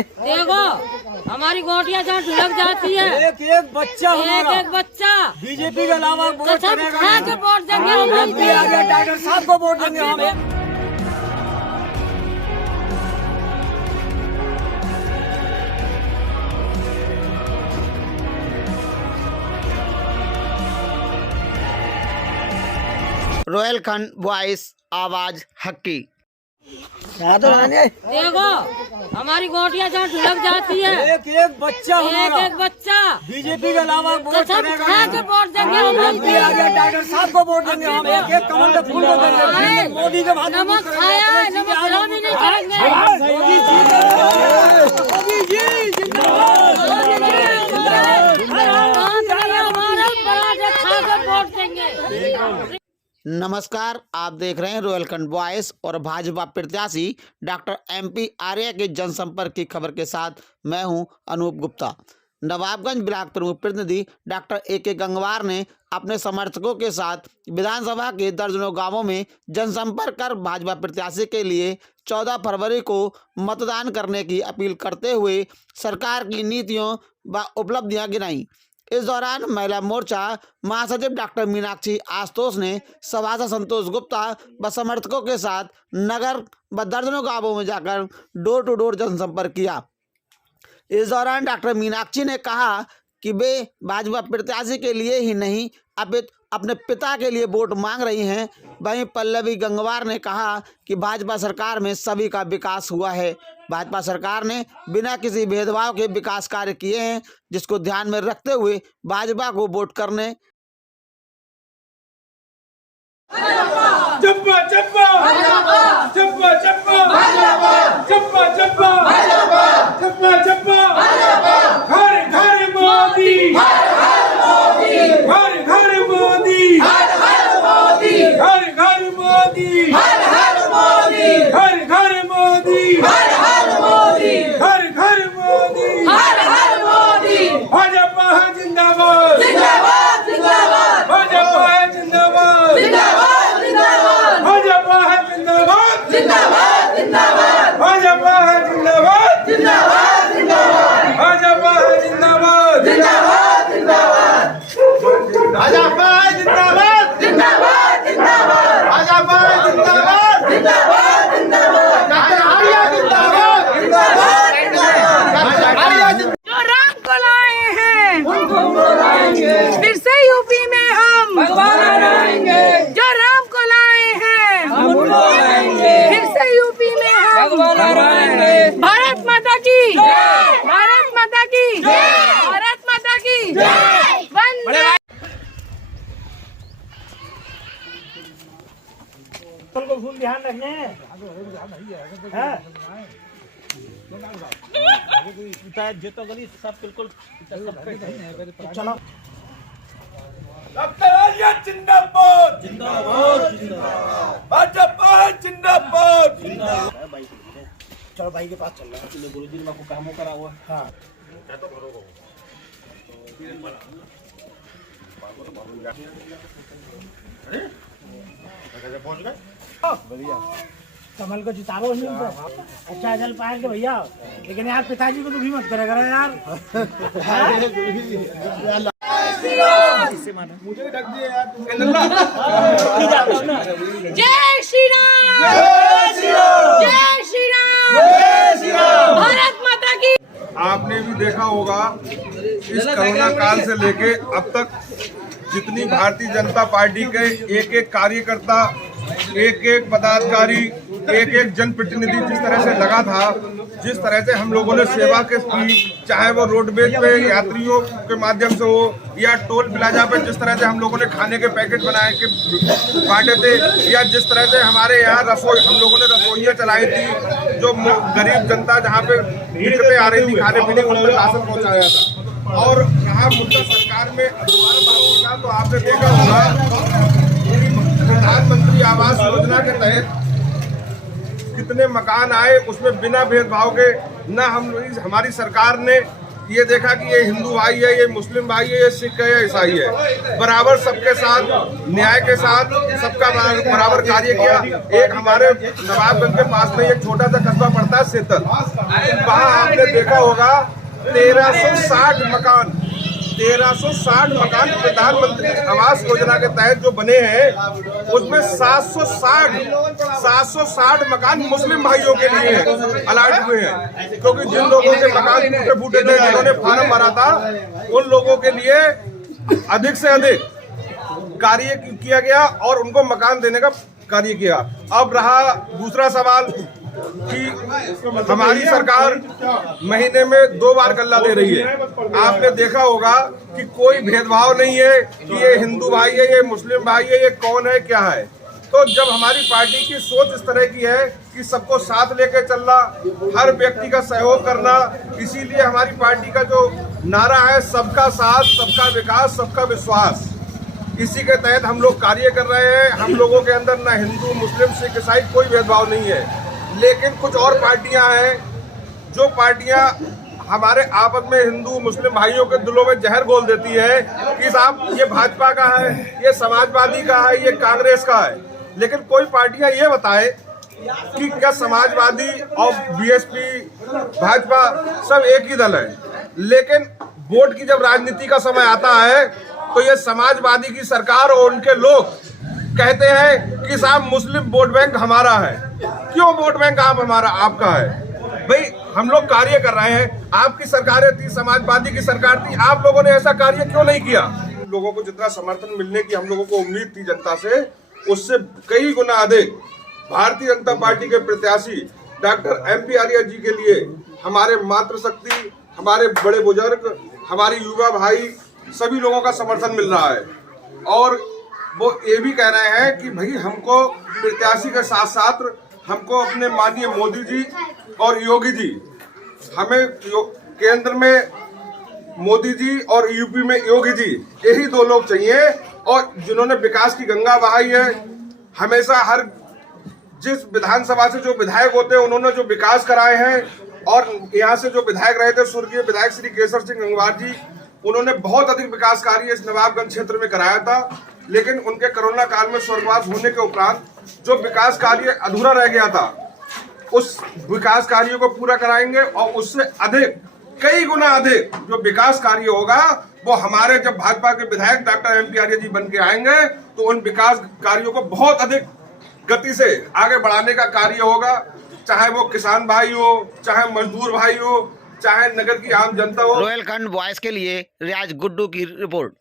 देखो हमारी गोटियाँ जहाँ ढुलक जाती है, एक एक बच्चा एक बच्चा बीजेपी के अलावा वोट करेगा। खा के वोट देंगे हम लोग। डॉक्टर साहब को वोट देंगे हम। रोहेलखंड वॉइस, आवाज हक की। देखो हमारी गोटियाँ जहाँ ढुलक जाती है, एक एक बच्चा बीजेपी के अलावा वोट करेगा। खा के वोट देंगे हम लोग। डॉक्टर साहब को वोट देंगे हम। एक एक कमल के फूल को देंगे। मोदी के बाद नमक खाया है, नमक हराम ही नहीं करेंगे। मोदी जी जिंदाबाद। खा के वोट देंगे। नमस्कार, आप देख रहे हैं रोहेलखंड वॉइस और भाजपा प्रत्याशी डॉक्टर MP आर्य के जनसंपर्क की खबर के साथ मैं हूं अनूप गुप्ता। नवाबगंज ब्लॉक प्रमुख प्रतिनिधि डॉक्टर AK गंगवार ने अपने समर्थकों के साथ विधानसभा के दर्जनों गांवों में जनसंपर्क कर भाजपा प्रत्याशी के लिए 14 फरवरी को मतदान करने की अपील करते हुए सरकार की नीतियों व उपलब्धियां गिनाई। इस दौरान महिला मोर्चा महासचिव डॉक्टर मीनाक्षी आशुतोष ने सभासद संतोष गुप्ता व समर्थकों के साथ नगर व दर्जनों गांवों में जाकर डोर टू डोर जनसंपर्क किया। इस दौरान डॉक्टर मीनाक्षी ने कहा कि वे भाजपा प्रत्याशी के लिए ही नहीं अपितु अपने पिता के लिए वोट मांग रही हैं। वहीं पल्लवी गंगवार ने कहा कि भाजपा सरकार में सभी का विकास हुआ है। भाजपा सरकार ने बिना किसी भेदभाव के विकास कार्य किए हैं, जिसको ध्यान में रखते हुए भाजपा को वोट करने चप्पा चप्पा चप्पा चप्पा चप्पा चप्पा चप्पा चप्पा घर घर मोदी, घर घर मोदी, घर घर मोदी, घर घर मोदी, घर घर मोदी, भाजपा है जिंदाबाद, भाजपा है जिंदाबाद, भाजपा है जिंदाबाद, भाजपा है जिंदाबाद, भाजपा है जिंदाबाद, भाजपा है जिंदाबाद, भाजपा है जिंदाबाद। जो राम को लाए हैं फिर से यूपी में हम लाएंगे। जो राम को लाए हैं फिर से यूपी में हम लाएंगे। भारत माता की, भारत माता की, भारत माता की वंदे। को फूल ध्यान रखने हैं। जितो गली सब बिल्कुल चलो। डॉक्टर आर्य जिंदाबाद, जिंदाबाद, भाजपा है जिंदाबाद। चलो भाई के पास चल रहा है। गुरुजी ने आपको कामों करा हुआ। हाँ कमल को जिताओ नहीं उनको। अच्छा चल पाएंगे भैया, लेकिन यार पिताजी को दुखी मत करेगा यार। मुझे ढक दिए यार। जय श्री राम, जय श्री राम, जय श्री राम, जय श्री राम, भारत माता की। आपने भी देखा होगा इस कोरोना काल से लेके अब तक जितनी भारतीय जनता पार्टी के एक एक कार्यकर्ता, एक एक पदाधिकारी, एक एक जनप्रतिनिधि जिस तरह से लगा था, जिस तरह से हम लोगों ने सेवा के की, चाहे वो रोडवेज पे यात्रियों के माध्यम से हो या टोल प्लाजा पे जिस तरह से हम लोगों ने खाने के पैकेट बनाए के बांटे थे, या जिस तरह से हमारे यहाँ रसोई हम लोगों ने रसोइयाँ चलाई थी, जो गरीब जनता जहाँ पे दिक्कतें आ रही थी खाने पीने को राशन पहुँचाया था। और रहा मुद्दा सरकार में दोबारा बात होगा तो आपने देखा होगा प्रधानमंत्री आवास योजना के तहत कितने मकान आए, उसमें बिना भेदभाव के न हमारी सरकार ने ये देखा कि ये हिंदू भाई है, ये मुस्लिम भाई है, ये सिख है या ईसाई है, बराबर सबके साथ न्याय के साथ सबका बराबर कार्य किया। एक हमारे नवाबगंज के पास में एक छोटा सा कस्बा पड़ता है सेतल, वहाँ आपने देखा होगा 1360 मकान प्रधानमंत्री आवास योजना के तहत जो बने हैं, उसमें 760 मकान मुस्लिम भाइयों के लिए अलॉट हुए हैं, क्योंकि जिन लोगों के मकान टूटे फूटे थे, जिन्होंने फार्म भरा था, उन लोगों के लिए अधिक से अधिक कार्य किया गया और उनको मकान देने का कार्य किया। अब रहा दूसरा सवाल कि हमारी सरकार महीने में 2 बार गल्ला दे रही है। आपने देखा होगा कि कोई भेदभाव नहीं है कि ये हिंदू भाई है, ये मुस्लिम भाई है, ये कौन है, क्या है। तो जब हमारी पार्टी की सोच इस तरह की है कि सबको साथ लेकर चलना, हर व्यक्ति का सहयोग करना, इसीलिए हमारी पार्टी का जो नारा है सबका साथ, सबका विकास, सबका विश्वास, इसी के तहत हम लोग कार्य कर रहे हैं। हम लोगों के अंदर ना हिंदू, मुस्लिम, सिख, ईसाई कोई भेदभाव नहीं है। लेकिन कुछ और पार्टियां हैं, जो पार्टियां हमारे आपस में हिंदू मुस्लिम भाइयों के दिलों में जहर घोल देती है कि साहब ये भाजपा का है, ये समाजवादी का है, ये कांग्रेस का है। लेकिन कोई पार्टियां ये बताए कि क्या समाजवादी और बीएसपी, भाजपा सब एक ही दल है। लेकिन वोट की जब राजनीति का समय आता है तो ये समाजवादी की सरकार और उनके लोग कहते हैं कि साहब मुस्लिम वोट बैंक हमारा है। क्यों वोट बैंक आपका है? भाई हम लोग कार्य कर रहे हैं, आपकी सरकारें थी, समाजवादी की सरकार थी, आप लोगों ने ऐसा कार्य क्यों नहीं किया? लोगों को जितना समर्थन मिलने की हम लोगों को उम्मीद थी जनता से, उससे कई गुना अधिक भारतीय जनता पार्टी के प्रत्याशी डॉक्टर MP आर्य जी के लिए हमारे मातृशक्ति, हमारे बड़े बुजुर्ग, हमारे युवा भाई, सभी लोगों का समर्थन मिल रहा है। और वो ये भी कह रहे हैं कि भाई हमको प्रत्याशी के साथ साथ हमको अपने माननीय मोदी जी और योगी जी, हमें केंद्र में मोदी जी और यूपी में योगी जी, यही 2 लोग चाहिए। और जिन्होंने विकास की गंगा बहाई है, हमेशा हर जिस विधानसभा से जो विधायक होते हैं उन्होंने जो विकास कराए हैं, और यहाँ से जो विधायक रहे थे स्वर्गीय विधायक श्री केसर सिंह गंगवार जी, उन्होंने बहुत अधिक विकास कार्य इस नवाबगंज क्षेत्र में कराया था। लेकिन उनके कोरोना काल में स्वर्गवास होने के उपरांत जो विकास कार्य अधूरा रह गया था, उस विकास कार्यों को पूरा कराएंगे और उससे अधिक, कई गुना अधिक जो विकास कार्य होगा वो हमारे जब भाजपा के विधायक डॉक्टर MP आर्य जी बन के आएंगे तो उन विकास कार्यों को बहुत अधिक गति से आगे बढ़ाने का कार्य होगा। चाहे वो किसान भाई हो, चाहे मजदूर भाई हो, चाहे नगर की आम जनता हो। रोयलखंड वॉइस के लिए रियाज गुड्डू की रिपोर्ट।